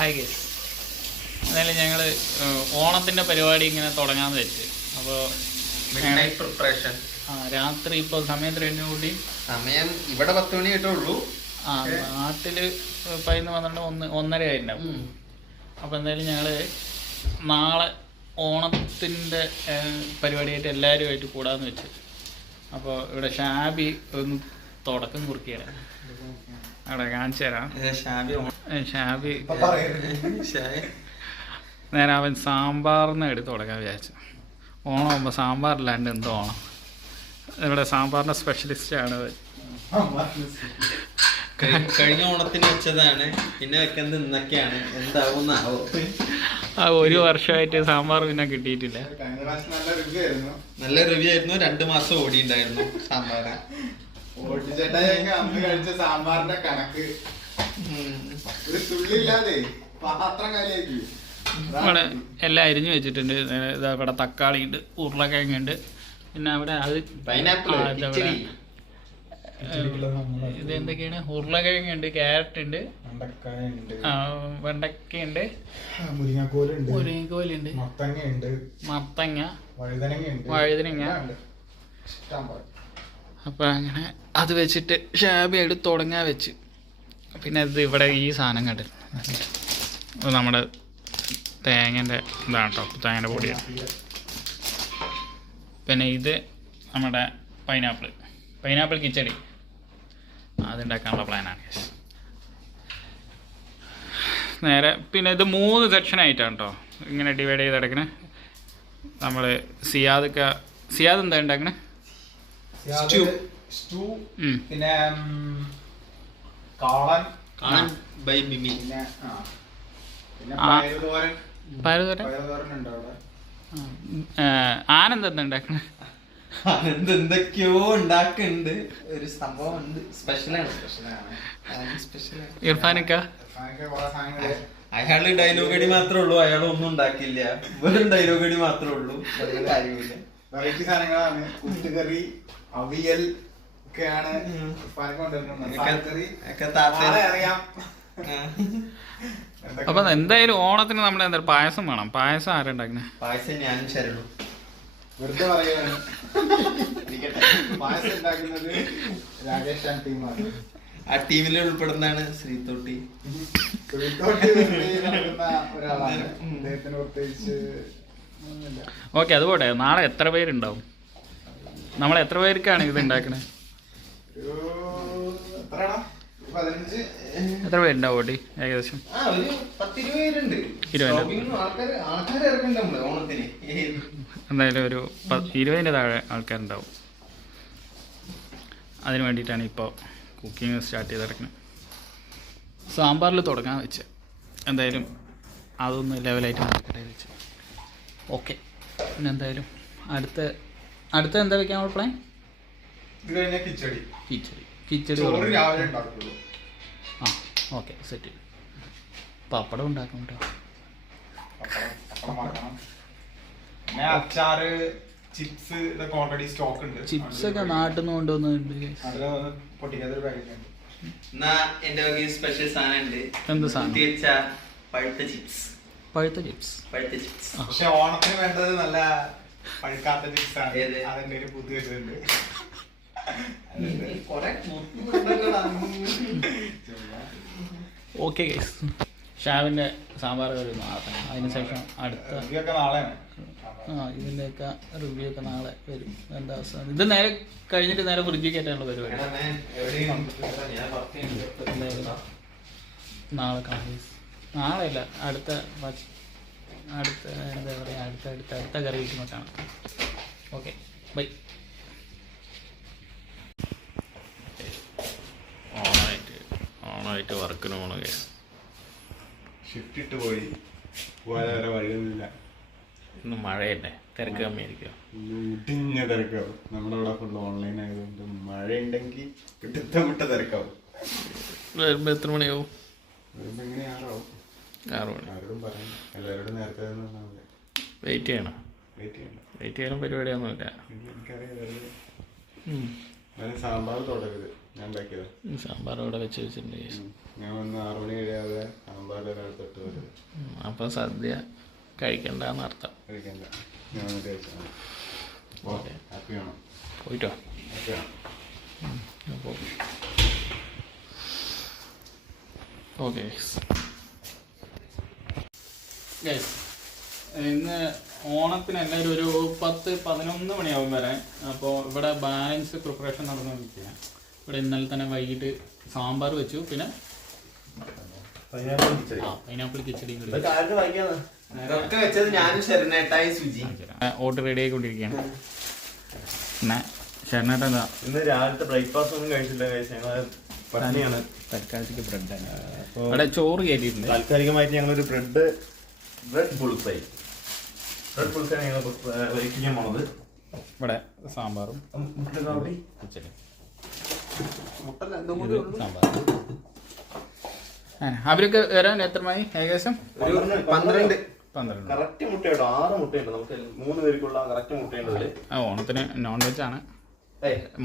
Hi guys. എന്നാലും ഞങ്ങൾ ഓണത്തിൻ്റെ പരിപാടി ഇങ്ങനെ തുടങ്ങാമെന്ന് വെച്ച്. അപ്പോൾ പ്രിപ്പറേഷൻ രാത്രി ഇപ്പോൾ സമയത്ത് 2 കൂടി സമയം ഇവിടെ 10 മണി ആയിട്ടുള്ളൂ. നാട്ടിൽ 11:30 ആയിട്ടുണ്ടാവും. അപ്പോൾ എന്തായാലും ഞങ്ങൾ നാളെ ഓണത്തിൻ്റെ പരിപാടിയായിട്ട് എല്ലാവരുമായിട്ട് കൂടാമെന്ന് വെച്ച്. അപ്പോൾ ഇവിടെ ഷാബി ഒന്ന് തുടക്കം കുറിക്കുകയാണ്. അവിടെ കാണിച്ചു തരാം. ഷാബി നേരെ അവൻ സാമ്പാറിന് എടുത്ത് തുടങ്ങാൻ വിചാരിച്ചു. ഓണം ആകുമ്പോൾ സാമ്പാറില്ലാണ്ട് എന്തോ ഓണം. ഇവിടെ സാമ്പാറിൻ്റെ സ്പെഷ്യലിസ്റ്റാണ്. കഴിഞ്ഞ ഓണത്തിന് വെച്ചതാണ്, പിന്നെ വെക്കുന്നത് ഇന്നൊക്കെയാണ്. എന്താവുന്നാവോ? ഒരു വർഷമായിട്ട് സാമ്പാർ പിന്നെ കിട്ടിയിട്ടില്ല. നല്ല റിവ്യൂ ആയിരുന്നു. 2 മാസം ഓടിണ്ടായിരുന്നു സാമ്പാർ. സാമ്പാറിന്റെ കണക്ക് ഒരു തുള്ളില്ലാതെ പാത്രം കാലിയാക്കി. ഇവിടെ എല്ലാം അരിഞ്ഞു വെച്ചിട്ടുണ്ട്. ഇവിടെ തക്കാളി ഉണ്ട്, ഉരുളക്കിഴങ്ങുണ്ട്, പിന്നെ അവിടെ അത് ഇത് എന്തൊക്കെയാണ്, ഉരുളക്കിഴങ്ങുണ്ട്, ക്യാരറ്റ് ഉണ്ട്, വെണ്ടക്കയുണ്ട്, മുരിങ്ങക്കോലുണ്ട്, മത്തങ്ങ, വഴുതനങ്ങ. അപ്പം അങ്ങനെ അത് വെച്ചിട്ട് ഷാബിയായിട്ട് തുടങ്ങാൻ വെച്ച്. പിന്നെ ഇത് ഇവിടെ ഈ സാധനം കണ്ടിരുന്നു, നമ്മുടെ തേങ്ങൻ്റെ ഇതാണ് കേട്ടോ, തേങ്ങൻ്റെ പൊടിയാണ്. പിന്നെ ഇത് നമ്മുടെ പൈനാപ്പിൾ കിച്ചടി, അതുണ്ടാക്കാനുള്ള പ്ലാനാണ്. നേരെ പിന്നെ ഇത് 3 സെക്ഷനായിട്ടാണ് കേട്ടോ ഇങ്ങനെ ഡിവൈഡ് ചെയ്ത് കിടക്കണേ. നമ്മൾ സിയാദ് എന്താ ഉണ്ടാക്കണേ? സ്റ്റൂ, പിന്നെ കാളൻ ബൈ ബിമി, ആനന്ദം ഉണ്ടാക്കണേ. എന്തൊക്കെയോ ഉണ്ടാക്കുന്നുണ്ട്. ഒരു സംഭവം ഉണ്ട്, സ്പെഷ്യലാണ്. ഇർഫാനക്ക അയാള് ഡയലോഗ് അടി മാത്രമേ ഉള്ളൂ, അയാൾ ഒന്നും ഉണ്ടാക്കില്ല. വെറും ഡയലോഗ് അടി മാത്രമേ ഉള്ളൂ, കാര്യമില്ല. വെറൈറ്റി സാധനങ്ങളാണ്. കൂട്ടുകറി, അവിയൽ ഒക്കെയാണ് അറിയാം. അപ്പൊ എന്തായാലും ഓണത്തിന് നമ്മുടെ എന്താ പായസം വേണം. പായസം ആരാ ഉണ്ടാക്കണേ? പായസം ഞാനും ശരണു. വെറുതെ പറയുകയാണ്. പായസം ഉണ്ടാക്കുന്നത് രാകേഷ് ടീമാണ്. ആ ടീമിൽ ഉൾപ്പെടുന്നതാണ് ശ്രീത്തോട്ടി. ഒരാളാണ്. അദ്ദേഹത്തിന് പ്രത്യേകിച്ച് ഓക്കെ, അതുപോട്ടെ. നാളെ എത്ര പേരുണ്ടാവും? നമ്മൾ എത്ര പേർക്കാണ് ഇത് ഉണ്ടാക്കണേ? എത്ര പേരുണ്ടാവും ഓടി? ഏകദേശം 20. എന്തായാലും ഒരു 20-ൻ്റെ താഴെ ആൾക്കാരുണ്ടാവും. അതിന് വേണ്ടിയിട്ടാണ് ഇപ്പോൾ കുക്കിംഗ് സ്റ്റാർട്ട് ചെയ്തെടുക്കുന്നത്. സാമ്പാറിൽ തുടങ്ങാൻ വെച്ച്. എന്തായാലും അതൊന്ന് ലെവലായിട്ട് നടക്കട്ടെ വെച്ച്. ഓക്കെ, പിന്നെ എന്തായാലും അടുത്ത എന്താ വെക്കാനുള്ള പ്ലാൻ? കിച്ചടി രാവിലെ ഉണ്ടാക്കുള്ളൂ. ആ ഓക്കെ, സെറ്റ്. പപ്പടം ഉണ്ടാക്കും കേട്ടോ. പിന്നെ അച്ചാറ്, ചിപ്സ് ഇതൊക്കെ ഓൾറെഡി സ്റ്റോക്ക് ഉണ്ട്. ചിപ്സ് ഒക്കെ നാട്ടിൽ നിന്ന് കൊണ്ടുവന്നുണ്ട്. പൊട്ടിക്കാത്തൊരു പാക്കറ്റ് ഉണ്ട്. എന്റെ വക സ്പെഷ്യൽ സാധനം ഉണ്ട്. എന്ത് സാധനം? പഴുത്ത ചിപ്സ്. പക്ഷെ ഓണത്തിന് വേണ്ടത് നല്ല പഴുക്കാത്ത ചിപ്സ് ആണ്. അതിന്റെ ഒരു പുതിയ വെച്ചിട്ടുണ്ട്. ഓക്കെ ഗൈസ്, ഷാവിൻ്റെ സാമ്പാർ കറി നാളെ തന്നെ. അതിനുശേഷം അടുത്ത ഇതിൻ്റെയൊക്കെ റിവ്യൂ ഒക്കെ നാളെ വരും. എന്താ അവസ്ഥ? ഇത് നേരെ കഴിഞ്ഞിട്ട് നേരെ ഫ്രിഡ്ജിൽ കയറ്റാനുള്ള പരിപാടി നാളെ കാണാം. നാളെ അല്ല, അടുത്ത എന്താ പറയുക, അടുത്ത കറി വയ്ക്കുമ്പോൾ കാണാം. Okay, by. ഓണമായിട്ട് വർക്കിന് പോകണം. ഷിഫ്റ്റ് ഇട്ട് പോയി വേറെ വഴിയൊന്നുമില്ല. ഇന്ന് മഴയല്ലേ, തിരക്ക് കമ്മിയായിരിക്കും. ഇടിഞ്ഞ തിരക്കാവും. നമ്മുടെ ഇവിടെ ഫുള്ള് ഓൺലൈൻ ആയതുകൊണ്ട് മഴ ഉണ്ടെങ്കിൽ കിട്ടത്തമിട്ട തിരക്കാവും. വരുമ്പോൾ എത്ര മണിയാവും? വരുമ്പോൾ എങ്ങനെ 6 മണി. ആരോടും പറയാം, എല്ലാവരോടും നേരത്തെ വെയിറ്റ് ചെയ്യണം. വെയിറ്റ് ചെയ്യാനും പരിപാടിയൊന്നുമില്ല. എനിക്കറിയാം. സാമ്പാർ തുടരുത്, ഞാൻ ഉണ്ടാക്കിയത്. സാമ്പാർ ഇവിടെ വെച്ചിട്ടുണ്ട്. ഞാൻ വന്ന് 6 മണി കഴിയാതെ സാമ്പാർ ഒരാൾ തൊട്ട് വരും. അപ്പോൾ സദ്യ കഴിക്കണ്ടെന്ന് അർത്ഥം. കഴിക്കണ്ട, ഞാൻ വന്നിട്ട് കഴിച്ചാൽ ഓക്കെ. ഹാപ്പിയാണോ? പോയിട്ടോ. ഹാപ്പിയാണോ? അപ്പോൾ ഓക്കെ ഇന്ന് ഓണത്തിന് എല്ലാവരും ഒരു 10-11 മണിയാവും വരാൻ. അപ്പോൾ ഇവിടെ ബാലൻസ് പ്രിപ്പറേഷൻ നടന്നുകൊണ്ടിരിക്കുകയാണ്. ഇവിടെ ഇന്നലെ തന്നെ വൈകിട്ട് സാമ്പാർ വെച്ചു, പിന്നെ പൈനാപ്പിൾ കിച്ചടിയും കൂടി ഓട്ട് റെഡി ആയിക്കൊണ്ടിരിക്കുകയാണ്. പിന്നെ ചേട്ടനേട്ട എന്താ ഇന്ന് രാവിലത്തെ ബ്രേക്ക്ഫാസ്റ്റ് ഒന്നും കഴിച്ചില്ല. പട്ടിണിയാണ്. തൽക്കാലത്തേക്ക് ബ്രെഡാണ്. അവിടെ ചോറ് കയറ്റിയിട്ടുണ്ട്. താൽക്കാലികമായിട്ട് ഞങ്ങളൊരു ബ്രെഡ് പുൾസായി ഞങ്ങൾ പരീക്ഷിക്കാൻ പോണത്. ഇവിടെ സാമ്പാറും കിച്ചടി സാമ്പാർ. അവരൊക്കെ വരാൻ എത്ര മണി? ഏകദേശം 12. കറക്റ്റ് മുട്ടയുണ്ടോ? 6 മുട്ടയുണ്ട്. നമുക്ക് 3 പേർക്കുള്ള കറക്റ്റ് മുട്ടയുണ്ട്. ഓണത്തിന് നോൺ വെജ് ആണ്.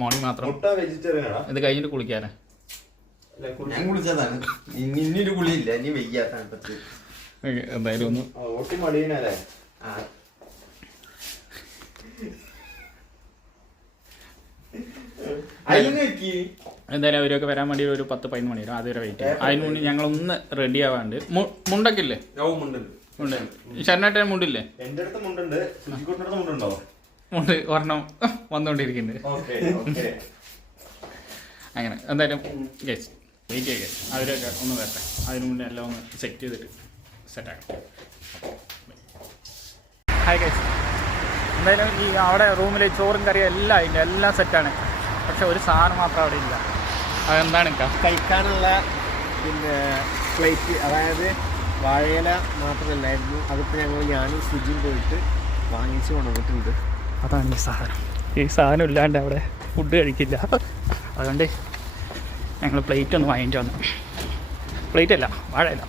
മോർണിംഗ് മാത്രം. മുട്ട വെജിറ്റേറിയൻ ആണ്. ഇത് കഴിഞ്ഞിട്ട് കുളിക്കാനേ ഞാൻ കുളിച്ചതാണ്. ഇനിയൊരു കുളിയില്ല, ഇനി വെയ്യാത്ത എന്തായാലും ഒന്ന് ഓട്ടി മടിയനല്ലേ. എന്തായാലും അവരൊക്കെ വരാൻ വേണ്ടി ഒരു 10-11 മണി വരും. അതുവരെ വെയിറ്റ് ചെയ്യും. അതിന് മുന്നേ ഞങ്ങളൊന്ന് റെഡി ആവാണ്ട്. മുണ്ടൊക്കെ ഇല്ലേ? മുണ്ട്. ശരണേട്ട മുണ്ടില്ലേ? എന്റെ അടുത്ത് മുണ്ടുണ്ട്. സുജിക്കുട്ടിന്റെ മുണ്ടുണ്ടോ? മുണ്ട് ഒരെണ്ണം വന്നുകൊണ്ടിരിക്കുന്നുണ്ട്. അങ്ങനെ എന്തായാലും ഗൈസ് വെയിറ്റ് ചെയ്യുക. അവരൊക്കെ ഒന്ന് വരട്ടെ. അതിന് മുന്നേ എല്ലാം ഒന്ന് സെറ്റ് ചെയ്തിട്ട് സെറ്റാക്കാം. ഹായ് ഗൈസ്, എന്തായാലും ഈ അവിടെ റൂമിൽ ചോറും കറിയും എല്ലാം ഇല്ല, എല്ലാം സെറ്റാണ്. പക്ഷെ ഒരു സാധനം മാത്രം അവിടെ ഇല്ല. അതെന്താണ് കഴിക്കാനുള്ള പിന്നെ പ്ലേറ്റ്, അതായത് വാഴയില മാത്രമല്ലായിരുന്നു. അതിപ്പോൾ ഞാനും സുജിയും പോയിട്ട് വാങ്ങിച്ചു കൊണ്ടുവന്നിട്ടുണ്ട്. അതാണ് ഈ സാധനം. ഈ സാധനം ഇല്ലാണ്ട് അവിടെ ഫുഡ് കഴിക്കില്ല. അതുകൊണ്ട് ഞങ്ങൾ പ്ലേറ്റ് ഒന്ന് വാങ്ങിയിട്ട് വന്നു. പ്ലേറ്റല്ല, വാഴയില.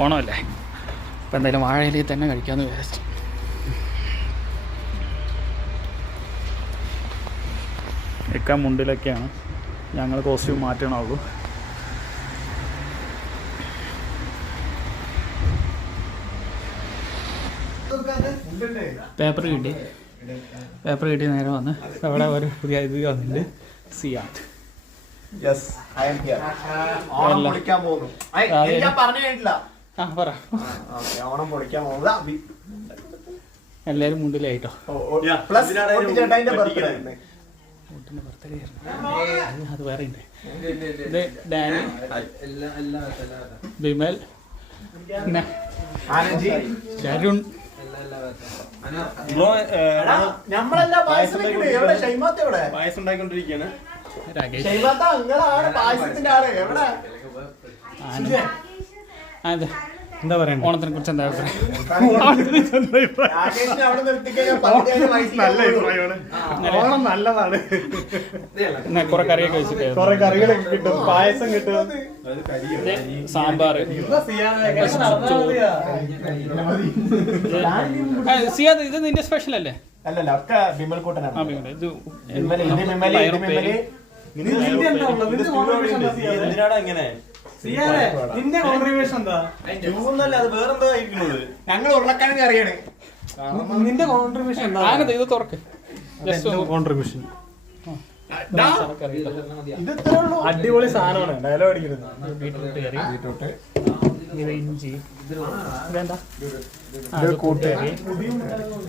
ഓണമല്ലേ, അപ്പോൾ എന്തായാലും വാഴയിലയിൽ തന്നെ കഴിക്കാമെന്ന് വിചാരിച്ചു. ഇക്ക മുണ്ടിലൊക്കെയാണ്. ഞങ്ങൾ കോസ്റ്റ്യൂം മാറ്റണമുള്ളൂ. പേപ്പർ കിട്ടി നേരെ വന്ന് അവിടെ ഒരു പുതിയ ഇത് വന്നിട്ടുണ്ട്. സിയാറ്റ്. ഓണം പൊളിക്കാൻ പോകുന്നത് എല്ലാവരും മുണ്ടിലായിട്ടോ. ബർത്ത്ഡേ അത് വേറെ ഉണ്ട്. ഇത് ഡാനി, ബിമൽ, ഷരുൺ, പായസം ഉണ്ടാക്കിക്കൊണ്ടിരിക്കുകയാണ്. രാകേഷ്. എന്താ പറയാ ഓണത്തിനെ കുറിച്ച് എന്താ അഭിപ്രായം? ഓണം നല്ലതാണ്. കുറെ കറിയൊക്കെ വെച്ചിട്ട് കുറെ കറികളൊക്കെ കിട്ടും, പായസം കിട്ടും, സാമ്പാർ. സിയാദ്, ഇത് നിന്റെ സ്പെഷ്യൽ അല്ലേ? അല്ലല്ല, ഒക്കെ ബിമൽ കൂട്ടനാണ്. എന്തിനാണ് അങ്ങനെ? നിന്റെ കോൺട്രിബ്യൂഷൻ എന്താ? അത് വേറെന്താ ഇരിക്കുന്നത്? ഞങ്ങൾ ഉരുളക്കിഴങ്ങ് അറിയണേ. നിന്റെ കോൺട്രിബ്യൂഷൻ എന്താ? ഇത് തുറക്ക്. കോൺട്രിബ്യൂഷൻ അടിപൊളി സാധനമാണ്. ഡയലോഗ് അടിക്കുന്നത്. ബീട്രൂട്ട് കറി, ഇത് ഇഞ്ചി, ഇതെന്താ കൂട്ടുകറി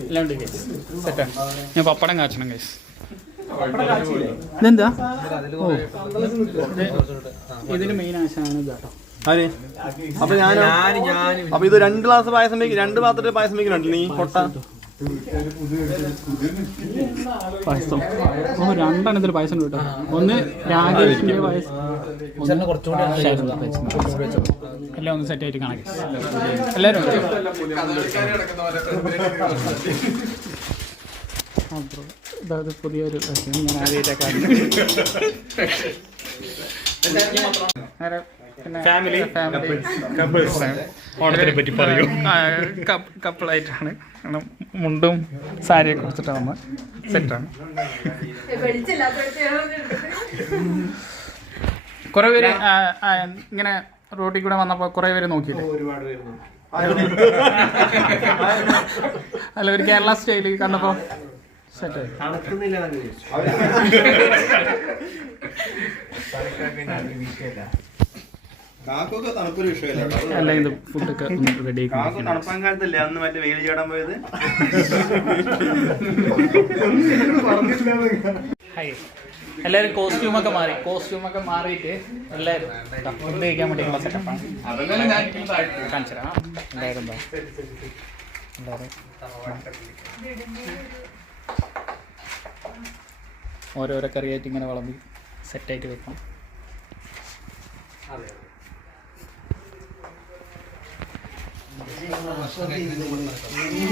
എല്ലാം ഉണ്ട് ഗൈസ്. സെറ്റാണ്. ഞാൻ പപ്പടം കാച്ചണം ഗൈസ്. ഇതെന്താ? ഇതിന് മെയിൻ ആശാണ് ഇതാട്ടോ. അപ്പൊ ഇത് 2 ഗ്ലാസ് പായസം വെക്കും, 2 പാത്രത്തിൽ പായസം വെക്കുന്നുണ്ട് നീ കൊട്ട പായസം. 2 പായസം കേട്ടോ. ഒന്ന് രാകേഷിന്റെ പായസം, എല്ലാം ഒന്ന് സെറ്റ് ആയിട്ട് കാണാം എല്ലാവരും. അതായത് പുതിയൊരു ഞാൻ ആദ്യമായിട്ടൊക്കെ ഓണത്തിനെ പറ്റി പറയൂ. കപ്പിളായിട്ടാണ്. മുണ്ടും സാരിയൊക്കെ കൊടുത്തിട്ടാണ് വന്ന് സെറ്റാണ്. കുറേ പേര് ഇങ്ങനെ റോട്ടിൽ കൂടെ വന്നപ്പോൾ കുറേ പേര് നോക്കിയില്ലേ? ഒരുപാട് പേര് നോക്കി. അല്ല, ഒരു കേരള സ്റ്റൈല് കണ്ടപ്പോൾ സെറ്റ് ആയി. തണുക്കുന്നില്ല എന്നൊക്കെ ചോദിച്ചു. കാക്കൊക്കെ തണുപ്പൊരു വിഷയമല്ല. അല്ല, ഇത് ഫുഡൊക്കെ ഒന്ന് റെഡി ആക്കി. തണുപ്പാൻ കാലത്തല്ലേ അന്ന് മറ്റേ വെയിൽ ചാടാൻ പോയത്? ഹായ്, എല്ലാവരും കോസ്റ്റ്യൂമൊക്കെ മാറിയിട്ട് എല്ലാവരും ഫുഡ് കഴിക്കാൻ വേണ്ടിയുള്ള സെറ്റപ്പാണ്. കാണിച്ചു തരാം. എല്ലാവരും ഓരോരോ കറിയായിട്ട് ഇങ്ങനെ വിളമ്പി സെറ്റായിട്ട് വെക്കണം.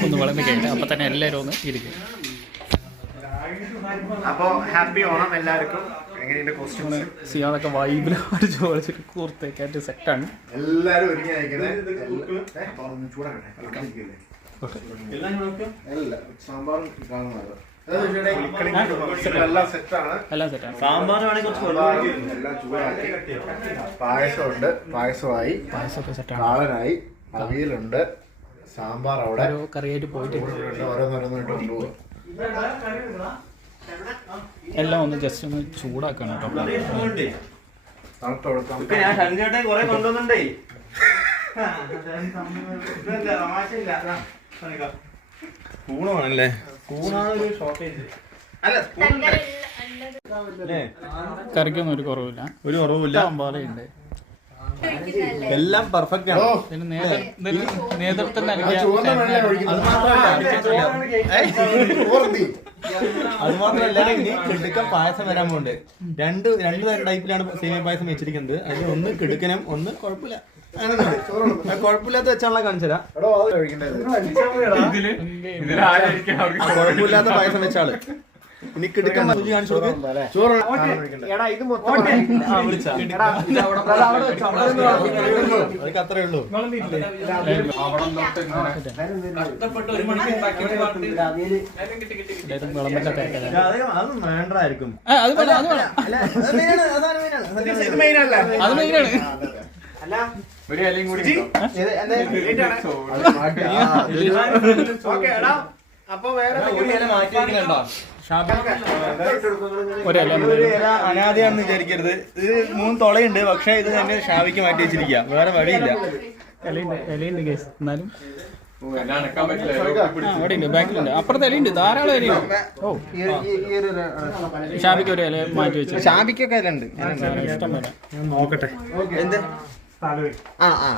ഒന്ന് വിളമ്പി കഴിഞ്ഞാൽ അപ്പം തന്നെ എല്ലാവരും ഒന്ന് ഇരിക്കും. അപ്പൊ ഹാപ്പി ഓണം എല്ലാവർക്കും. എങ്ങനെയുണ്ട് കോസ്റ്റ്യൂം? സിയാദൊക്കെ വൈബിൽ അടിച്ച് പൊളിച്ചിട്ട് കൂർത്തേക്കായിട്ട് സെറ്റാണ്. എല്ലാരും ഒരുങ്ങി സാമ്പാറും കാണുന്നത് എല്ലാം സെറ്റാണ്. എല്ലാം സെറ്റാണ്. സാമ്പാർ വേണമെങ്കിൽ എല്ലാം ചൂടാക്കി. പായസമുണ്ട്, പായസമായി, പായസമൊക്കെ സെറ്റാണ്. കാളനായി, അവിയലുണ്ട്, സാമ്പാർ അവിടെ ഓരോ കറിയായിട്ട് പോയിട്ട് ഓരോന്നോരോന്നിട്ട് കൊണ്ടുപോകും. എല്ലാം ഒന്ന് ജസ്റ്റ് ഒന്ന് ചൂടാക്കണം കേട്ടോ. തണുത്തോടക്കാം. ഞാൻ സഞ്ജയുടെ കൊറേ കൊണ്ടുവന്നുണ്ടേ. സ്പൂണാണല്ലേ? സ്പൂണാണ് ഒരു ഷോർട്ടേജ്. അല്ല, കറിക്കൊന്നും ഒരു കുറവില്ല, ഒരു കുറവില്ല. സാമ്പാറുണ്ട്. എല്ലാം പെർഫെക്റ്റ് ആണ്. ഇതിന് നേതൃത്വം നൽകിയ അത് മാത്രമല്ല, ഇനി കിടുക്കൻ പായസം വരാൻ പോകുന്നുണ്ട്. രണ്ട് ടൈപ്പിലാണ് സേമിയ പായസം വെച്ചിരിക്കുന്നത്. അതിൽ ഒന്ന് കിടുക്കനും ഒന്ന് കുഴപ്പമില്ല. കുഴപ്പമില്ലാത്ത വെച്ചാണല്ലോ കാണിച്ചതാ. കുഴപ്പമില്ലാത്ത പായസം വെച്ചാള് ഇനി കിടുക്കൻ രുചി കാണിച്ചു കൊടുക്കും. അതൊക്കെ അത്രേ ഉള്ളൂ. അതൊന്നും വേണ്ടായിരിക്കും. ഒരു ഇലയും കൂടി അപ്പൊ വേറെ ഒരു ഇല അനാഥയാണെന്ന് വിചാരിക്കരുത്. ഇത് 3 തുളയുണ്ട്, പക്ഷെ ഇത് തന്നെ ഷാവിക്ക് മാറ്റി വെച്ചിരിക്കുക. വേറെ വഴിയില്ല. ഇലയുണ്ട് കേസ്. എന്നാലും അവിടെ ഉണ്ട്, ബാക്കിലുണ്ട്, അപ്പുറത്തെ ഇലയുണ്ട്, ധാരാളം ഇലയുണ്ട്. ഓ, ഷാബിക്ക് ഒരു ഇല മാറ്റി വെച്ചു. ഷാബിക്കൊക്കെ ഇല ഉണ്ട്, ഇഷ്ടം പോലെ. ഞാൻ നോക്കട്ടെ. എന്ത്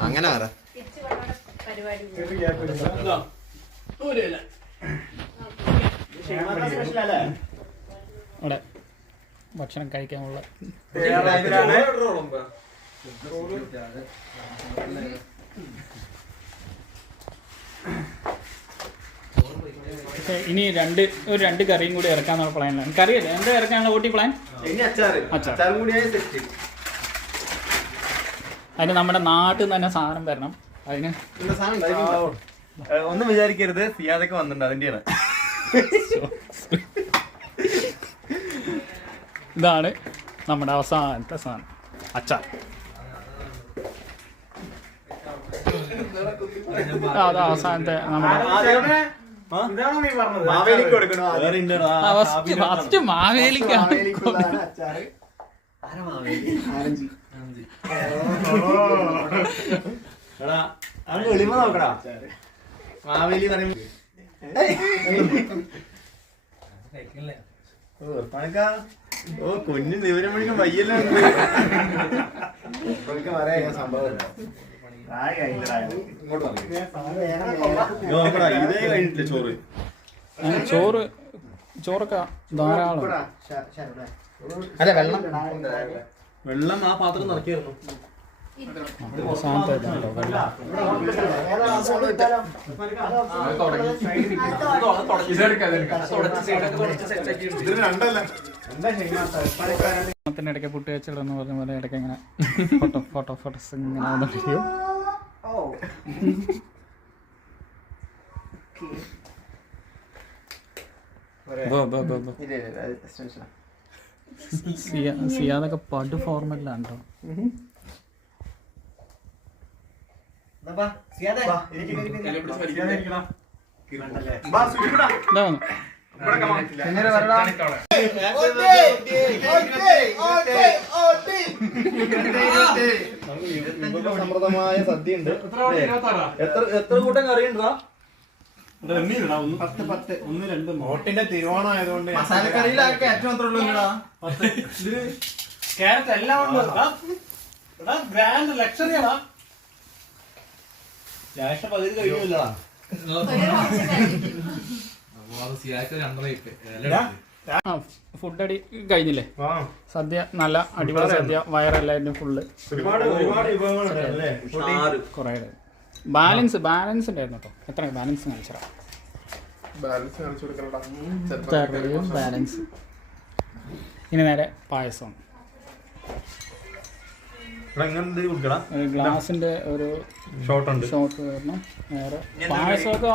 അങ്ങനെ പറ. അവിടെ ഭക്ഷണം കഴിക്കാനുള്ള ഇനി ഒരു രണ്ട് കറിയും കൂടി ഇറക്കാന്നുള്ള പ്ലാനിലാണ്. കറിയല്ലേ എന്താ ഇറക്കാനുള്ള ഓട്ടി പ്ലാൻ? അതിന് നമ്മുടെ നാട്ടിൽ നിന്ന് തന്നെ സാധനം വരണം. അതിന് ഒന്നും വിചാരിക്കരുത്, സിയാദൊക്കെ വന്നിട്ടുണ്ട്, അതിന്റെയാണ്. ഇതാണ് നമ്മുടെ അവസാനത്തെ സാധനം, അച്ചാർ. അത് അവസാനത്തെ നമ്മുടെ ഫസ്റ്റ് മാവേലിക്കാണ്. എളിമ നോക്കടാ. മാവേലി പറയുമ്പോ ഓ കുഞ്ഞു വിവരം വിളിക്കാൻ വയ്യല്ലോ. നോക്കടാ, ഇതേ കഴിഞ്ഞിട്ടില്ല ചോറൊക്കെ ധാരാളം. അല്ല, വെള്ളം ആ പാത്രം നിറക്കിയിരുന്നു. അവസാനത്തെ ഇതാണല്ലോ വെള്ളം. ഇടയ്ക്ക് പുട്ട് വെച്ചിടുന്ന പറഞ്ഞ പോലെ ഇടയ്ക്ക് ഇങ്ങനെ ഫോട്ടോസ് ഇങ്ങനെ വന്നിട്ടിരിക്കും. സിയാദൊക്കെ പട് ഫോർമറ്റിലാണ് കേട്ടോ. ഇതാ വന്നു. സമൃദ്ധമായ സദ്യ ഉണ്ട്. എത്ര കൂട്ടം കറിയുണ്ടാ? ഓട്ടിന്റെ തിരുവോണം ആയതുകൊണ്ട് മസാലക്കറിയിലൊക്കെ ഏറ്റവും മാത്രമേ ഉള്ളൂ. ക്യാരറ്റ് എല്ലാം ഉണ്ട്. ഗ്രാൻഡ് ലക്ഷറിയാണോ? ലാസ്റ്റ് പകുതി കഴിയുമല്ലോ. ഫുഡ് അടി കഴിഞ്ഞില്ലേ? സദ്യ നല്ല അടിപൊളി സദ്യ, വയറെല്ലായിരുന്നു ഫുള്ള്. ഒരുപാട് വിഭവങ്ങളുണ്ടല്ലേ? കുറേ ബാലൻസ് ഉണ്ടായിരുന്നു കേട്ടോ. എത്ര ബാലൻസ് കാണിച്ചാ? ബാലൻസ്. ഇനി നേരെ പായസം. ഒരു ഗ്ലാസിന്റെ ഒരു ഷോട്ട് വരണം. നേരെ പായസമൊക്കെ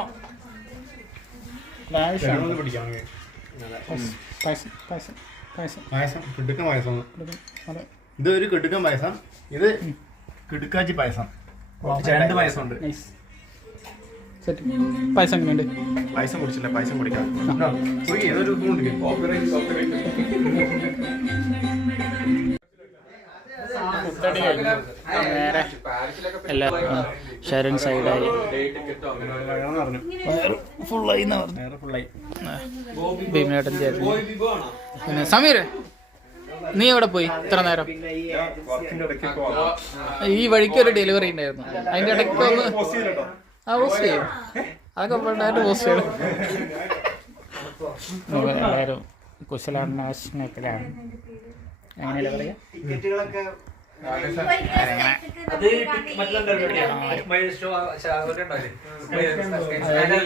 ഇത് ഒരു കിടുക്കൻ പായസം. ഇത് കിടുക്കാച്ചി പായസം. രണ്ട് പായസം ഉണ്ട്. സെറ്റ്. പായസം എങ്ങനെയുണ്ട്? പായസം കുടിച്ചില്ല, പായസം കുടിക്കാം. ഏതൊരു നേരെ എല്ലാവർക്കും ഷെയറിൻ സൈഡായി ഫുള്ളായി ഭീമനേട്ടൻ ചേർന്ന്. പിന്നെ സമീർ, നീ എവിടെ പോയി ഇത്ര നേരം? ഈ വഴിക്ക് ഒരു ഡെലിവറി ഉണ്ടായിരുന്നു, അതിന്റെ ഇടയ്ക്ക് ഒന്ന് പോസ്റ്റ് ചെയ്യും. അതൊക്കെ പെട്ടെന്നായിട്ട് പോസ്റ്റ് ചെയ്യണം. എല്ലാവരും കുശലാന്വേഷണത്തിലാണ്. അങ്ങനെയല്ലേ പറയാ?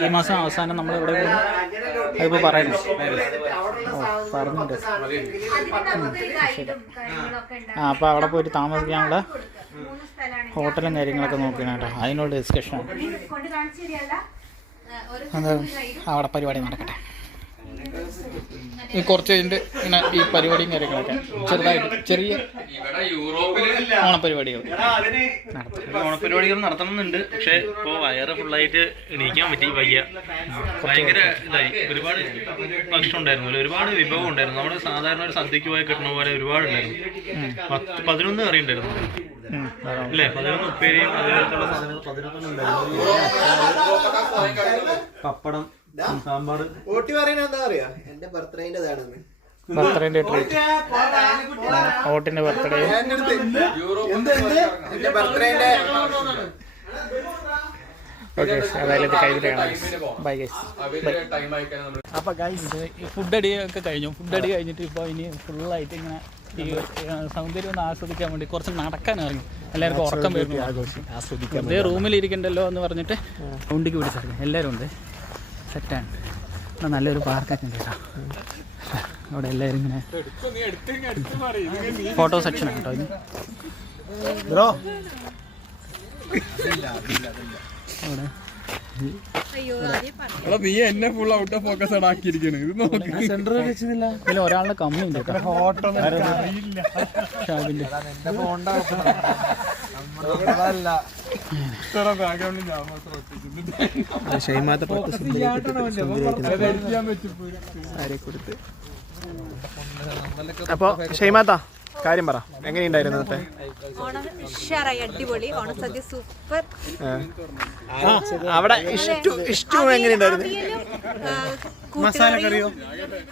ഈ മാസം അവസാനം നമ്മൾ ഇവിടെ അതിപ്പോ പറയുന്നു പറഞ്ഞിട്ട്. അപ്പൊ അവിടെ പോയിട്ട് താമസിക്കാനുള്ള ഹോട്ടലും കാര്യങ്ങളൊക്കെ നോക്കണം കേട്ടോ. അതിനുള്ള ഡിസ്കഷൻ അവിടെ പരിപാടി നടക്കട്ടെ. ഈ കുറച്ച് കഴിഞ്ഞിട്ട് ഇങ്ങനെ ഈ പരിപാടിയും കാര്യങ്ങളൊക്കെ ചെറുതായിട്ട് ചെറിയ ഓണപരിപാടികൾ നടത്തണമെന്നുണ്ട്. പക്ഷെ ഇപ്പൊ വയറ് ഫുള്ളായിട്ട് എണീക്കാൻ പറ്റി വയ്യ. ഭയങ്കര ഇതായി. ഒരുപാട് ഭക്ഷണം ഉണ്ടായിരുന്നു, ഒരുപാട് വിഭവം ഉണ്ടായിരുന്നു. നമ്മുടെ സാധാരണ ഒരു സദ്യക്ക് പോയി കിട്ടുന്ന പോലെ ഒരുപാട് ഉണ്ടായിരുന്നു. 11 കറി ഉണ്ടായിരുന്നു അല്ലേ? 11 ഉപ്പേരിയും അതുപോലത്തുള്ള സാധനങ്ങൾ 11 ഉണ്ടായിരുന്നു. പപ്പടം, സാമ്പാർ. ബർത്ത്ഡേന്റെ ട്രീറ്റ്. ഓട്ടിന്റെ ബർത്ത്ഡേ. ഓക്കെ, അതായത് ഇത് കഴിഞ്ഞിട്ടാണ്. Bye guys. അപ്പൊ ഗൈസ് ഫുഡ് അടിയൊക്കെ കഴിഞ്ഞു. ഫുഡ് അടി കഴിഞ്ഞിട്ട് ഇപ്പോൾ ഇനി ഫുള്ളായിട്ട് ഇങ്ങനെ ഈ സൗന്ദര്യം ഒന്ന് ആസ്വദിക്കാൻ വേണ്ടി കുറച്ച് നടക്കാൻ ഇറങ്ങി. എല്ലാവർക്കും ഉറക്കം വരുന്നു. ആസ്വദിക്കാൻ അതേ റൂമിലിരിക്കണ്ടല്ലോ എന്ന് പറഞ്ഞിട്ട് റൗണ്ടിക്ക് പിടിച്ചിറങ്ങി. എല്ലാവരും ഉണ്ട്, സെറ്റാണ്. നല്ലൊരു പാർക്കൊക്കെ ഉണ്ട് കേട്ടോ അവിടെ. എല്ലാവരും ഇങ്ങനെ ഫോട്ടോ സെക്ഷനാണ് കേട്ടോ ഇത്. ബ്രോ നീ എന്നെ ഫുൾ ഔട്ട് ഓഫ് ഫോക്കസ് ആക്കിയിരിക്കണ്. ഇത് നോക്കി സെന്ററിൽ വെച്ചില്ല. ഇതിൽ ഒരാളുടെ കമ്മി ഉണ്ട് കേട്ടോ. ഷാബിന്റെ അപ്പൊ ഷെയ്മാത്ത കാര്യം പറ, എങ്ങനെയുണ്ടായിരുന്നു ഇന്നത്തെ അടിപൊളി ഓണസദ്യ? സൂപ്പർ. അവിടെ ഇഷ്ടം എങ്ങനെയുണ്ടായിരുന്നു? മസാലക്കറിയോ?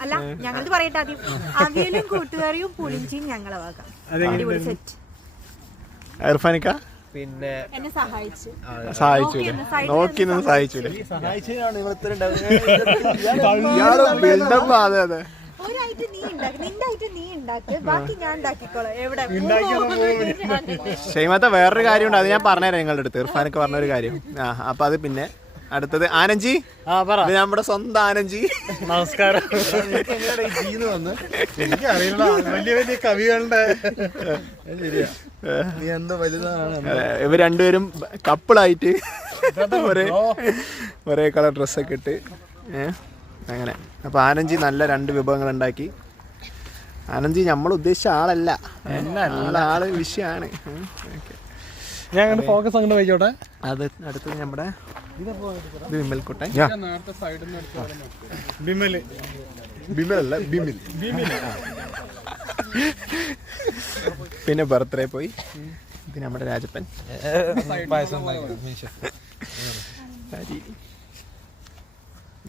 അല്ല, ഞങ്ങളത് പറയട്ടെ ആദ്യം. അവിയലും കൂട്ടുകറിയും പുളിഞ്ചിയും ഞങ്ങളെ വാക്കാം. അടിപൊളി സെറ്റ്. ഇർഫാനിക്ക പിന്നെ എന്നെ സഹായിച്ചൂലേ? നോക്കി നിന്ന് സഹായിച്ചൂലേ? അതെ അതെ. ഒരായിട്ട് നീ ഉണ്ടാക്കി, നിന്റെ ആയിട്ട് നീ ഉണ്ടാക്കി, ബാക്കി ഞാൻ ഉണ്ടാക്കിക്കോളാം. എവിടെ ഷെയ്മത്ത വേറൊരു കാര്യമുണ്ട്, അത് ഞാൻ പറഞ്ഞുതരാം നിങ്ങളുടെ അടുത്ത്. ഇർഫാനൊക്കെ പറഞ്ഞൊരു കാര്യം. അപ്പൊ അത് പിന്നെ അടുത്തത് ആനഞ്ചി. നമ്മുടെ സ്വന്തം ആനഞ്ചി. നമസ്കാരം. എനിക്കറിയില്ല, വലിയ വലിയ കവികളുടെ ഇവർ രണ്ടുപേരും കപ്പിളായിട്ട് ഒരേ കളർ ഡ്രസ്സൊക്കെ ഇട്ട് അങ്ങനെ. അപ്പൊ ആനഞ്ചി നല്ല 2 വിഭവങ്ങൾ ഉണ്ടാക്കി. ആനഞ്ചി നമ്മൾ ഉദ്ദേശിച്ച ആളല്ല, ആള് വിഷയമാണ്. ഞാൻ ഫോക്കസ് അങ്ങോട്ട് വയ്ക്കോട്ടെ. അത് അടുത്തത് നമ്മുടെ വിമൽക്കുട്ടൻ. നേരത്തെ സൈഡിൽ നിന്ന് ബിമലല്ല ബിമിൽ. പിന്നെ ബർത്ത്ഡേ പോയി. ഇത് നമ്മുടെ രാജപ്പൻ.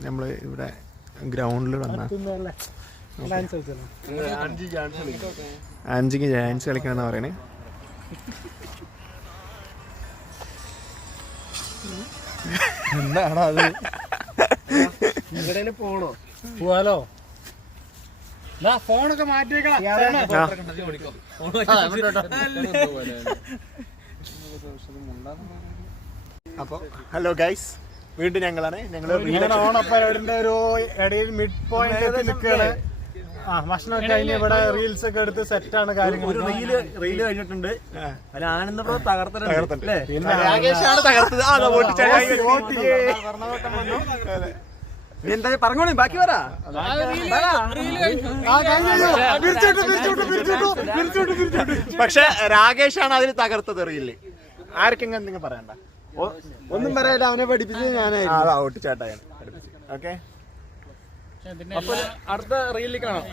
നമ്മള് ഇവിടെ ഗ്രൗണ്ടിൽ വന്ന ആൻജിക്ക് ഡാൻസ് കളിക്കണമെന്നാ പറയണേ. എന്താണോ അത്? പോണോ? പോവാലോ? ഫോണൊക്കെ മാറ്റിയേക്കണം. അപ്പൊ ഹലോ ഗൈസ്, വീണ്ടും ഞങ്ങളാണ്. ഓണപ്പരേഡിന്റെ ഒരു ഇടയിൽ മിഡ് പോയിന്റ് നിൽക്കുകയാണ്. ഭക്ഷണമൊക്കെ കഴിഞ്ഞ് ഇവിടെ റീൽസ് ഒക്കെ എടുത്ത് സെറ്റാണ് കാര്യങ്ങൾ. റീല് കഴിഞ്ഞിട്ടുണ്ട്. അതിൽ ആനന്ദ ബ്രോ തകർത്തിട്ടുണ്ട്. രാകേഷാണ് തകർത്തത്. എന്താ പറഞ്ഞോളൂ, ബാക്കി പറ. പക്ഷെ രാകേഷാണ് അതിൽ തകർത്തത് റീല്. ആർക്കെങ്കിലും എന്തെങ്കിലും പറയണ്ട. ഒന്നും പറയാല്ല, അവനെ പഠിപ്പിച്ചത് ഞാനായിരുന്നു. ഔട്ടിച്ചാട്ടാണ് പഠിപ്പിച്ചത്. ഓക്കെ, അടുത്ത റീലിൽ കാണാം.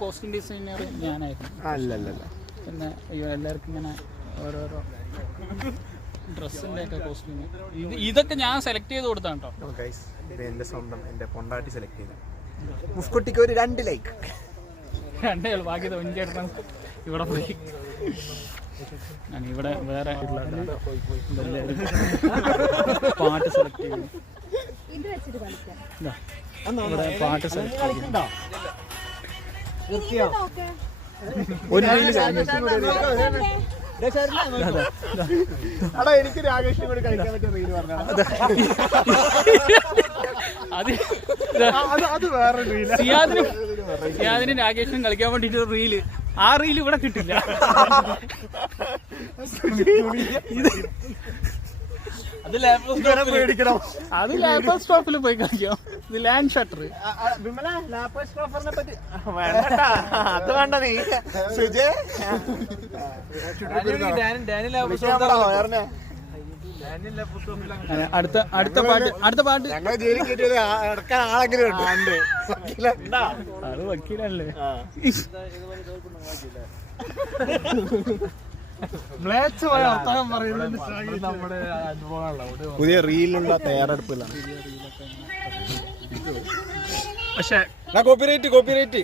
കോസ്റ്റ്യൂം ഡിസൈനർ ഞാനായിരുന്നു. അല്ലല്ല, പിന്നെ എല്ലാവർക്കും ഇങ്ങനെ ഓരോരോ ഡ്രസ്സിന്റെ ഒക്കെ കോസ്റ്റ്യൂം ഇതൊക്കെ ഞാൻ സെലക്ട് ചെയ്ത് കൊടുത്താണ് കേട്ടോ. ഇത് എന്റെ സ്വന്തം, എന്റെ പൊണ്ടാട്ടി സെലക്ട് ചെയ്ത മുഫ്കുട്ടിക്ക് ഒരു 2 ലൈക്ക്. 2 ബാക്കി തൊഞ്ചേട്ടൻ ഇവിടെ പോയി. ഇവിടെ വേറെ പാട്ട് സെലക്ട് ചെയ്യുന്നു. ഇവിടെ പാട്ട് സെലക്ട് ചെയ്യുന്നു. എനിക്ക് രാകേഷിനെ കൂടി കഴിക്കാൻ പറ്റിയ റീല് പറഞ്ഞു. അത് വേറെ സിയാദിനും രാകേഷിനും കളിക്കാൻ വേണ്ടിട്ട് റീല്. ആ റീല് ഇവിടെ കിട്ടില്ല. അത് ലാപ്ടോപ്പ് സ്റ്റോപ്പിൽ പോയി കളിക്കാം. ഇത് ലാൻഡ് ഷട്ടർ. അത് വേണ്ട നീ സുജേ. അടുത്ത പാട്ട് ഞങ്ങൾ ജയിലിൽ കയറ്റിയത് ഇറക്കാൻ ആളെങ്കിലും ഉണ്ട്. അത് വക്കീലല്ലേ. പുതിയ റീലുള്ള തയ്യാറെടുപ്പിലാണ്. പക്ഷെ കോപ്പിറൈറ്റ്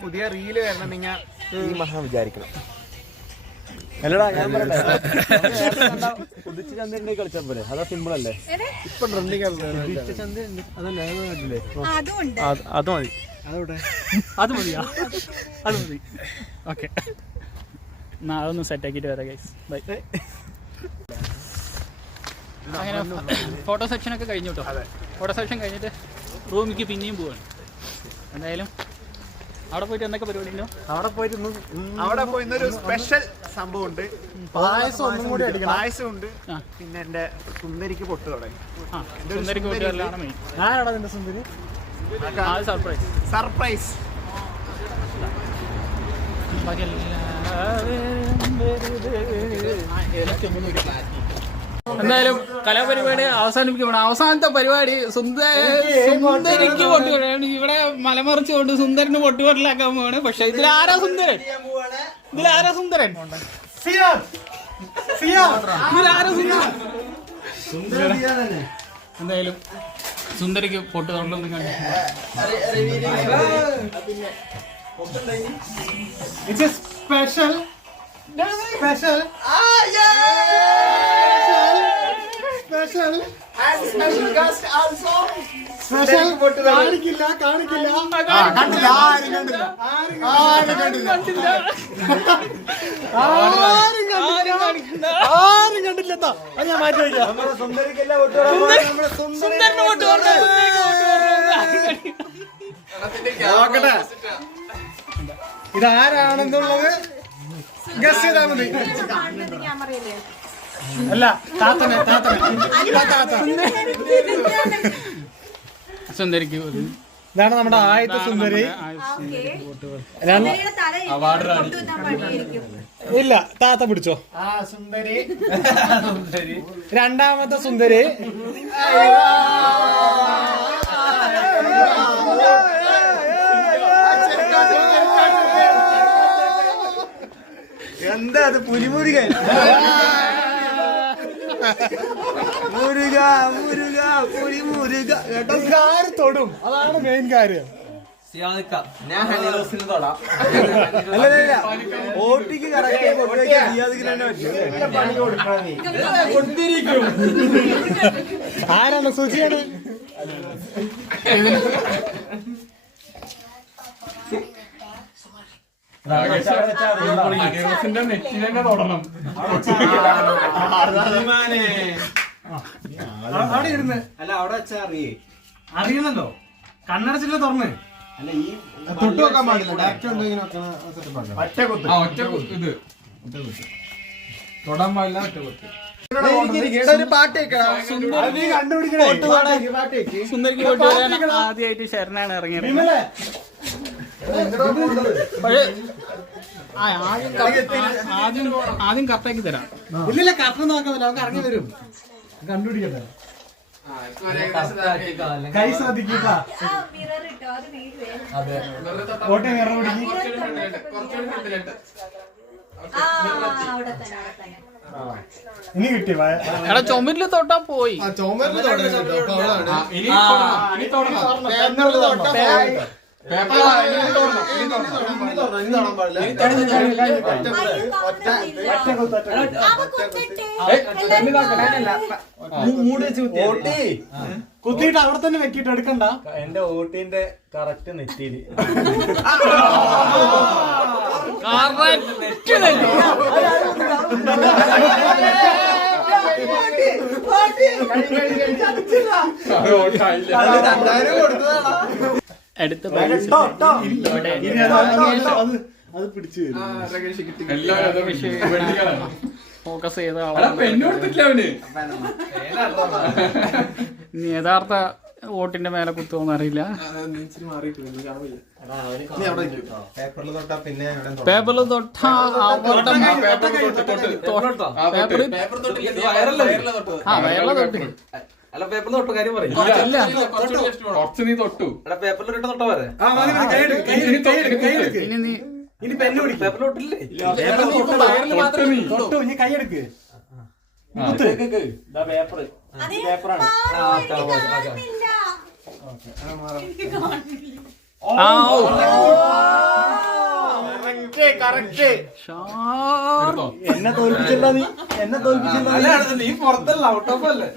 പുതിയ റീല് വരണം. നിങ്ങൾ ഈ മഹാ വിചാരിക്കണം. അല്ലടാ, ഞാൻ പറയട്ടെ, ഉദിച്ച് ചന്ദ്രന്റെ കളിച്ചാൽ പോലെ. അതാ സിമ്പിൾ അല്ലേ? ഇപ്പൊ ട്രെൻഡിങ് അതല്ലേ? അത് മതി. അത് മതി. ഓക്കെ, എന്നാ അതൊന്ന് സെറ്റ് ആക്കിയിട്ട് വരാം ഗൈസ്. ബൈ. അങ്ങനെ ഫോട്ടോ സെക്ഷൻ ഒക്കെ കഴിഞ്ഞു കേട്ടോ. ഫോട്ടോ സെക്ഷൻ കഴിഞ്ഞിട്ട് റൂമിലേക്ക് പിന്നെയും പോവാണ്. എന്തായാലും അവിടെ പോയിട്ട് എന്തൊക്കെ പരിപാടി ഉണ്ടോ? അവിടെ പോയി ഇന്നൊരു സ്പെഷ്യൽ സംഭവം ഉണ്ട്. പായസം ഉണ്ട്. പിന്നെ എന്റെ സുന്ദരിക്ക് പൊട്ട് തുടങ്ങി. സുന്ദരിക്ക് പൊട്ടുകാരിലാണ് മെയിൻ. ഞാനാണ് നിന്റെ സുന്ദരി. സർപ്രൈസ്. എന്തായാലും കലാപരിപാടി അവസാനിപ്പിക്കണം. അവസാനത്തെ പരിപാടി സുന്ദരിക്ക് പൊട്ടുകയാണ്. ഇവിടെ മലമറിച്ചുകൊണ്ട് സുന്ദരന് പൊട്ടുകൊടലാക്കാൻ പോവാണ്. പക്ഷെ ഇതിലാരാ സുന്ദരൻ? ഇതിലാരാ സുന്ദരൻ? എന്തായാലും സുന്ദരിക്ക് പൊട്ട് തൊണ്ടൊന്നും കണ്ടു. സ്പെഷ്യൽ ഞാൻ മാറ്റി വയ്ക്കാം. നോക്കട്ടെ ഇതാരാണെന്നുള്ളത് ഗസ് ചെയ്താൽ മതി. അല്ല, സുന്ദരിക്ക് ഇതാണ് നമ്മുടെ ആദ്യത്തെ സുന്ദരി. ഇല്ല, താത്ത പിടിച്ചോ. സുന്ദരി. രണ്ടാമത്തെ സുന്ദരി. എന്താ അത് പുലിമുരുകൻ? മുരുക മുരുക പുലിമുരുക കേട്ടോ. ആര് തൊടും, അതാണ് മെയിൻ കാര്യം. ഞാൻ ഹണിറോസിന് തൊടാം. അല്ല ഓട്ടിക്ക് ആരാണ്? സുജിയാണ്. അവിടെ ഇരുന്ന് അല്ല അവിടെ വെച്ചാ അറിയണല്ലോ. കണ്ണടച്ചിട്ട് തുറന്ന് അല്ല ഈ തൊട്ട് വെക്കാൻ പാടില്ല. ഡയറക്റ്റ് ഉണ്ടോ ഇങ്ങനെ ഒറ്റ കുത്ത്. തൊടാൻ പാടില്ല, ഒറ്റ കുത്ത്. ഒരു പാട്ട് സുന്ദരിക്ക് പോയിട്ട് വരാൻ ആദ്യമായിട്ട് ശരണാണ് ഇറങ്ങിയത്. ആദ്യം കറക്റ്റാക്കി തരാം. ഇല്ലില്ല, കറക്റ്റ് നോക്കുന്നില്ല, അവർക്ക് ഇറങ്ങി വരും. കണ്ടുപിടിക്കട്ടെ. കൈ ശ്രദ്ധിക്കുക. കോട്ടെ ഇറങ്ങി ഇനി കിട്ടി. എടാ ചുമരില് തൊട്ടാ പോയി. കുത്തിയിട്ട് അവിടെ തന്നെ വെക്കിട്ട് എടുക്കണ്ട. എന്റെ ഓട്ടിന്റെ കറക്റ്റ് നെറ്റിയില്. അടുത്ത അത് പിടിച്ചു ഫോക്കസ് ചെയ്ത ആളാണ്. യഥാർത്ഥ വോട്ടിന്റെ മേലെ കുത്തുവോന്ന് അറിയില്ല. പേപ്പറിൽ തൊട്ടാ അവരുടെ വയറിലെ തൊട്ട്. അല്ല പേപ്പറിൽ തൊട്ട കാര്യം പറയും. കുറച്ച് നീ തൊട്ടു. പേപ്പറിൽ ഇട്ട് തൊട്ട വരെ ഇനി നീ ഇനി പെണ്ണ് പിടിക്കും. പേപ്പറിൽ തൊട്ടില്ലേ? തൊട്ടു, ഇനി കൈയെടുക്ക്. പേപ്പർ പേപ്പറാണ്. എന്നെ തോൽപ്പിച്ചല്ല നീ, എന്നെ തോൽപ്പിച്ചല്ല നീ പുറത്തല്ല, ഔട്ട് ഓഫ് അല്ലേ?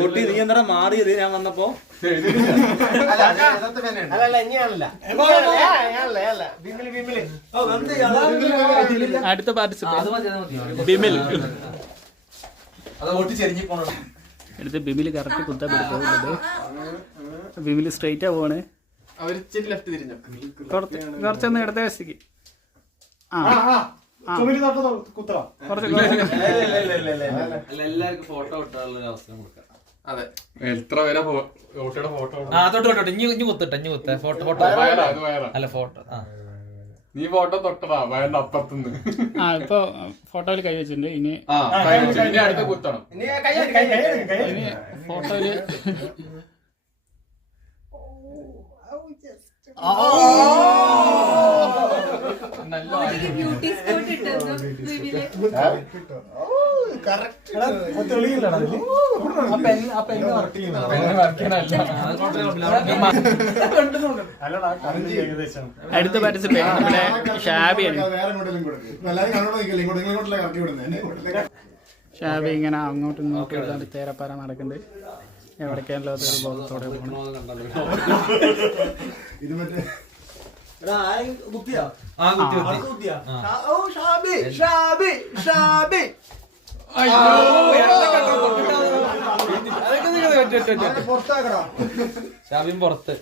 ഓട്ടി നീ എന്താ മാറിയത് ഞാൻ വന്നപ്പോ? അടുത്ത പാർട്ടിസിപ്പേറ്റ് ബിമിൽ. അടുത്ത് ബിമിൽ കറക്റ്റ് കുത്താൻ പോകുന്നത്. ബിമിൽ സ്ട്രെയിറ്റാ പോണ്. കുറച്ചൊന്ന് ഇടത്തെ വശത്തേക്ക്. എല്ലാവർക്കും ഫോട്ടോ ഇട്ടാനുള്ള ഒരു അവസരം കൊടുക്കാം. അതെ, എത്ര പേരെ ഫോട്ടോയുടെ ഫോട്ടോ തൊട്ട് ഇനി കുത്തട്ടെ ഫോട്ടോ അല്ല ഫോട്ടോ. നീ ഫോട്ടോ തൊട്ടതാ വയറിന്റെ അപ്പുറത്തുനിന്ന്. ഇപ്പൊ ഫോട്ടോയിൽ കൈ വെച്ചിട്ടുണ്ട്. ഇനി ഇനി അടുത്ത് കുത്തണം. ഇനി ഫോട്ടോയില് ബ്യൂട്ടി സ്പോട്ട് ഇട്ടു. അടുത്ത പാർട്ടിസിപ്പേറ്റ് നമ്മുടെ ഷാബിയാണ്. ഷാബി ഇങ്ങനെ അങ്ങോട്ടും ഇങ്ങോട്ടും ഇല്ലാണ്ട് തേരപ്പാര നടക്കുന്നുണ്ട്. എവിടേക്കല്ലാത്ത ഒരു ബോധത്തോടെ പോകണം. ഷാബിയും പുറത്ത്.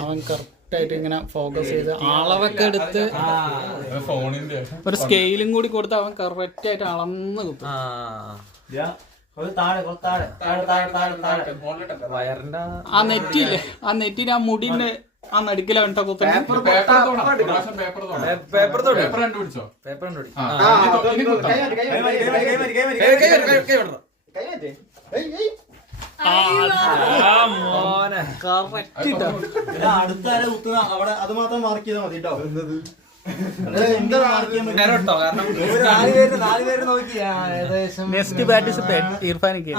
അവൻ കറക്റ്റായിട്ട് ഇങ്ങനെ ഫോക്കസ് ചെയ്ത് അളവൊക്കെ എടുത്ത് ഫോണിന്റെ ഒരു സ്കെയിലും കൂടി കൊടുത്ത് അവൻ കറക്റ്റായിട്ട് അളന്ന് കുത്തും. വയറിന്റെ ആ നെറ്റിയില്ലേ, ആ നെറ്റിന് ആ മുടിന്റെ ആ നടുക്കിലാണ് കേട്ടോ കുത്തുന്നത്. പേപ്പർ തൊട്ട് പേപ്പർ കണ്ടുപിടിച്ചോ? പേപ്പർ കണ്ടുപിടി. മോനെ അടുത്താരെ കുത്തുന്ന അവിടെ അത് മാത്രം മാർക്ക് ചെയ്താൽ മതി കേട്ടോ. കേട്ടോ, കാരണം 4 പേര് നോക്കി ഏകദേശം നെക്സ്റ്റ് പാർട്ടിസിപ്പേറ്റ് ഇർഫാനിക്ക്.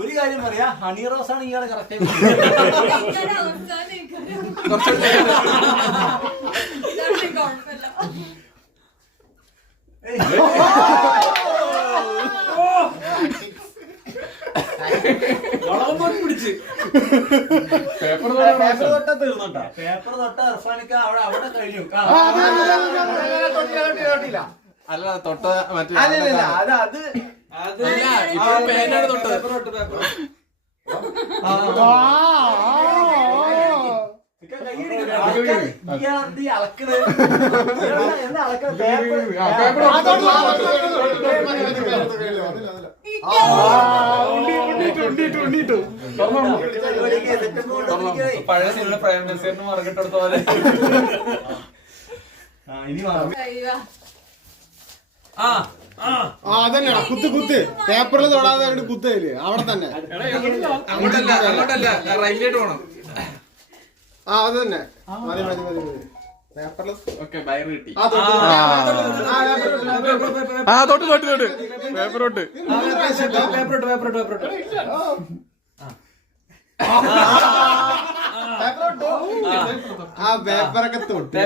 ഒരു കാര്യം പറയാ, ഹണി റോസ് ആണ് ഇയാളെ കറക്റ്റ്. പേപ്പർ തൊട്ട തീർന്നോട്ടാ, പേപ്പർ തൊട്ട ഇർഫാനിക്ക അവിടെ കഴിഞ്ഞു. അല്ല തൊട്ട മറ്റേ അത് ഇപ്പൊ പേനാണ് തൊട്ടത്. പഴയ സിനിമ പ്രേം നസീറിന് മറകിട്ടെടുത്ത പോലെ. അതന്നെടാ, കുത്ത് പേപ്പറിൽ തൊടാതെ അങ്ങോട്ട് കുത്തയില് അവിടെ തന്നെ. അങ്ങോട്ടല്ല റൈറ്റിലോട്ട് പോണം. അത് തന്നെ മതി. പേപ്പറിൽ ഓക്കെ ബയർ കിട്ടി. ആ തൊട്ട് പേപ്പറോട്ട്. ആ പേപ്പറൊക്കെ തൊട്ട്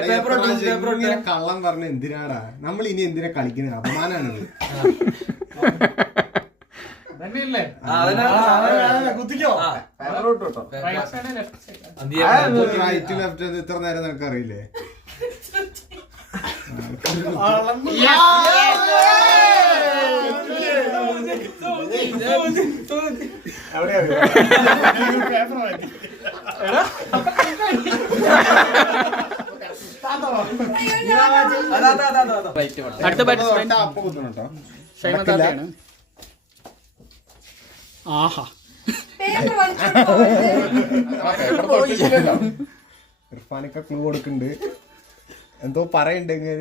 കള്ളം പറഞ്ഞ എന്തിനാടാ നമ്മൾ ഇനി എന്തിനാ കളിക്കുന്നത്? അപമാനാണിത്. കുത്തിക്കോ റൈറ്റ് ലെഫ്റ്റ് ഇത്ര നേരം നിനക്ക് അറിയില്ലേ? അടുത്ത പാർട്ടിസിപ്പന്റ് അപ്പൊ കുത്തണം കേട്ടോ. ഷൈമത്താത്തയാണ്. ആഹാ, ഇർഫാനൊക്കെ ക്ലൂ കൊടുക്കുന്നുണ്ട്, എന്തോ പറയണ്ടെങ്കിൽ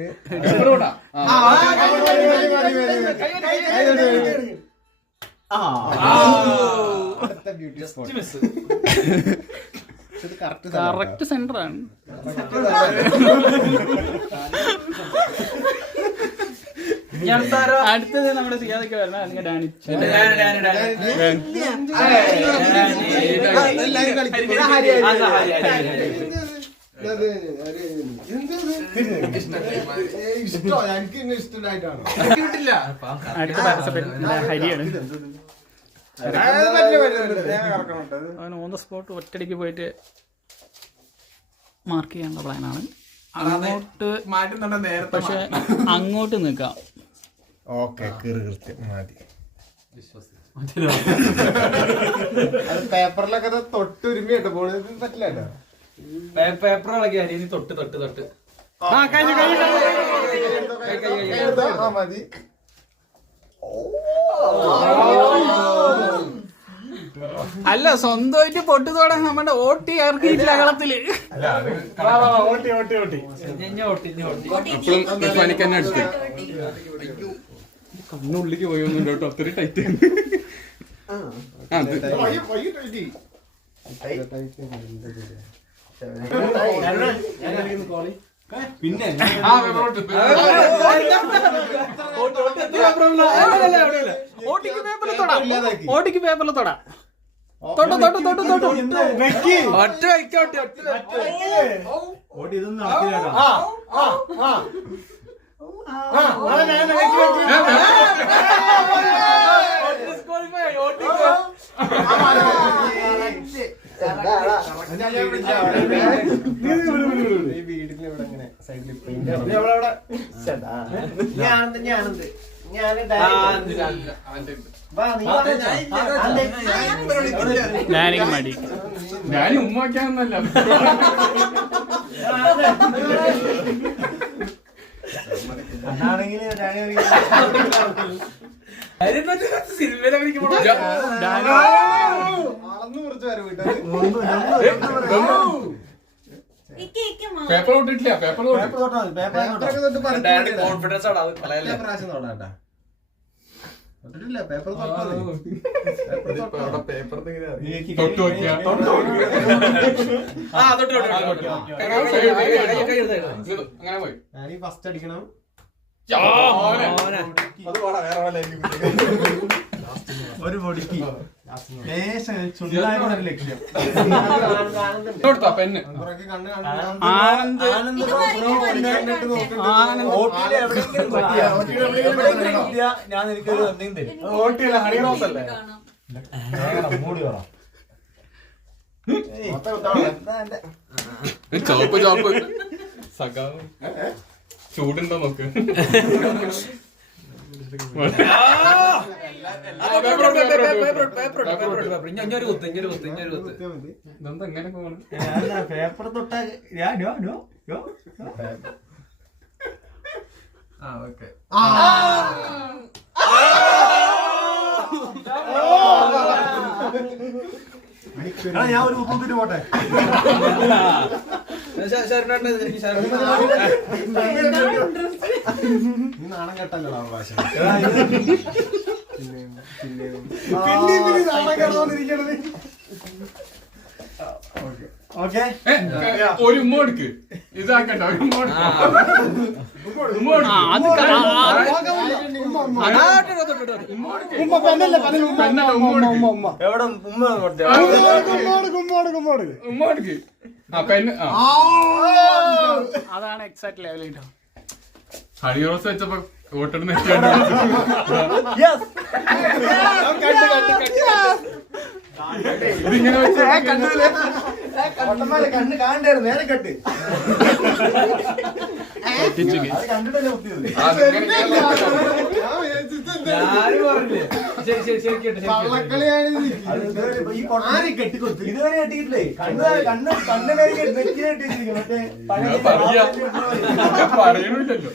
ബ്യൂട്ടി സ്പോട്ട്. കറക്റ്റ് സെന്റർ ആണ്. അടുത്തത് നമ്മുടെ സിയാദൊക്കെ വരണം. അല്ലെങ്കിൽ ഡാനിച്ച് എല്ലാരും കളിക്കും. ഇഷ്ടോ എനിക്ക് ഇഷ്ടമായിട്ടാണ്. അടുത്ത പാർട്ടിസിപ്പന്റ് ഹരിയാണ്. അവൻ ഓൺ ദ സ്പോട്ട് ഒറ്റടിക്ക് പോയിട്ട് മാർക്ക് ചെയ്യാനുള്ള പ്ലാനാണ്. അങ്ങോട്ട് പക്ഷെ അങ്ങോട്ട് നിൽക്കാം. ഓക്കെ കൃത്യം മതി. അത് പേപ്പറിലൊക്കെ തൊട്ട് ഒരുമയായിട്ട് പോണത് പറ്റില്ല കേട്ടോ. പേപ്പർ ഇളക്കി അരി തൊട്ട് മതി. അല്ല, സ്വന്തമായിട്ട് പൊട്ടു തൊടാൻ നമ്മുടെ ഓട്ടി ഇറക്കിയിട്ടില്ല കളത്തില്. പനിക്ക് തന്നെ അടിച്ചു. കണ്ണുള്ളിക്ക് പോയൊന്നും കേട്ടോ, അത്രയും ടൈറ്റ്. പിന്നെ ഓട്ടിക്ക് പേപ്പറിൽ തൊടാ. ഓട്ടിക്ക് പേപ്പറിൽ തൊടാ. തൊട്ട് ഒറ്റ വയ്ക്കോട്ടെ. ഇതൊന്നും നടക്കില്ല. വീടിന്റെ ഇവിടെ ഇങ്ങനെ സൈഡിൽ ഞാനിക്ക് മടി. ഞാൻ ഉമ്മാക്കാന്നല്ല. പേപ്പർ തൊട്ടിട്ടില്ല. പേപ്പർ കോൺഫിഡൻസ് ആണ് അത് കളയല്ലേ. തൊട്ട് നോക്കിയാ അങ്ങനെ പോയി. ഫസ്റ്റ് അടിക്കണം. ഒരു പൊടിക്ക് ലക്ഷ്യം. കൊടുത്താ പെണ്ണ്. ഞാൻ എനിക്കൊരു എന്തെങ്കിലും തരും. ഓട്ടിയല്ല, ഹണി റോസ് അല്ലേ? മൂടി പറ. ചോപ്പ് ചോപ്പ് സഖാവ് ചൂടുണ്ടോ നോക്ക്. ഇതെന്താ എങ്ങനെ പോണ്? പേപ്പർ തൊട്ടാ ഞാൻ ഒരു ഉപ്പിട്ട് പോട്ടെ. നാണം കെട്ടല്ലോ ഭാഷ. ഓക്കെ, ഒരു ഉമ്മ എടുക്ക്. ഇതാക്കണ്ട, ഒരു ഉമ്മ എവിടെ ഉമ്മ ഉമ്മ എടുക്ക്. ആ പെണ്ണ്. അതാണ് എക്സാക്ട് ലെവൽ കേട്ടോ. ഹണി റോസ് വെച്ചപ്പോ വോട്ടെടുന്ന് ഇതിങ്ങനെ വെച്ച് കണ്ണ് കാണണ്ടായിരുന്നു. നേരെ കെട്ട്. അത് കണ്ടിട്ടല്ലേ കുത്തിയത്. കെട്ടിക്കൊടുത്തു. ഇതുവരെ കെട്ടിക്കിട്ടില്ലേ? കണ്ണിനെ കെട്ടിയിരിക്കും. മറ്റേ പറയണില്ലല്ലോ.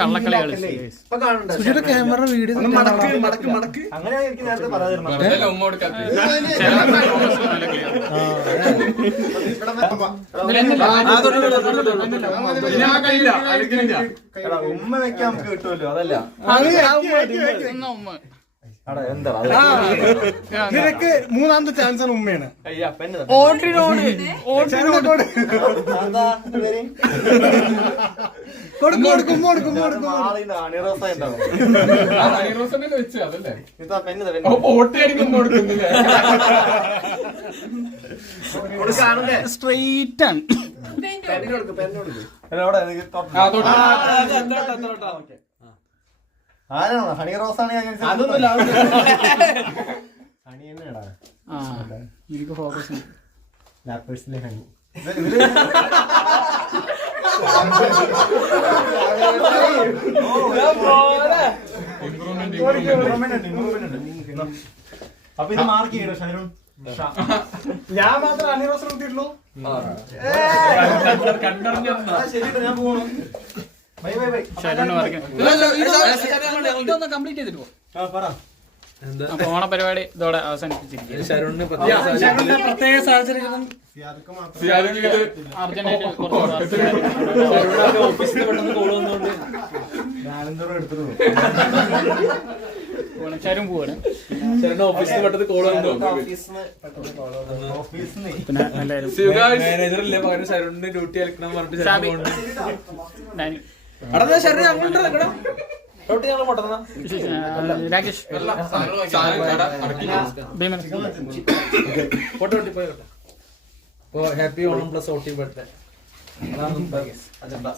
കള്ളക്കളി കളി. ക്യാമറ വീഡിയോ അങ്ങനെ എനിക്ക് നേരത്തെ പറയാതിരുന്നു. വെറുതെ ഉമ്മ കൊടുക്കാത്ത ഉമ്മ വെക്കാൻ നമുക്ക് കിട്ടുമല്ലോ. അതല്ല നിനക്ക് മൂന്നാമത്തെ ചാൻസ് ആണ് ഉമ്മയാണ്. ഹണിറോസന്നെ വെച്ച് അതല്ലേ ഓട്ടയടിക്കും കൊടുക്കുന്നില്ല. സ്ട്രെയിറ്റ് ആണ്. ആരാണോ ഹണി റോസാണ്? ഹണി തന്നെയാടാ. എനിക്ക് ഫോക്കസ് ലാപ്പേഴ്സിലെ ഹണി. അപ്പൊ ഇത് മാർക്ക് ചെയ്യണോ ഷൈറൂൺ? ഞാൻ മാത്രം ഹണി റോസ് എടുത്തിട്ടുള്ളൂ. ശരിട്ടോ, ഞാൻ പോകണം. Bye bye bye. ഇതൊന്ന് കംപ്ലീറ്റ് ചെയ്തിട്ട് പോകും. പറ. അപ്പൊ ഓണപരിപാടി ഇതോടെ അവസാനിപ്പിച്ചിരിക്കും. ശരണിന് പ്രത്യേക സാഹചര്യം അർജന്റായിട്ട് ഓഫീസിൽ പെട്ടെന്ന് കോൾ വന്നുകൊണ്ട് ചരും പോവാണ്. ശരണ് ഓഫീസിൽ പെട്ടെന്ന് കോൾ വന്നു. പിന്നെ എല്ലാവരും മാനേജറല്ലേ പകരം ശരണിന് ഡ്യൂട്ടി അലക്കണം പറഞ്ഞിട്ട് ശരണ് അങ്ങോട്ട് ഡ്യൂട്ടി ഞങ്ങൾ പൊട്ടുന്ന രാകേഷ് ഭീമൻ ഫോട്ടോ പോയി കേട്ടോ. അപ്പൊ happy Onam plus OT birthday. അതാണ് അജണ്ട.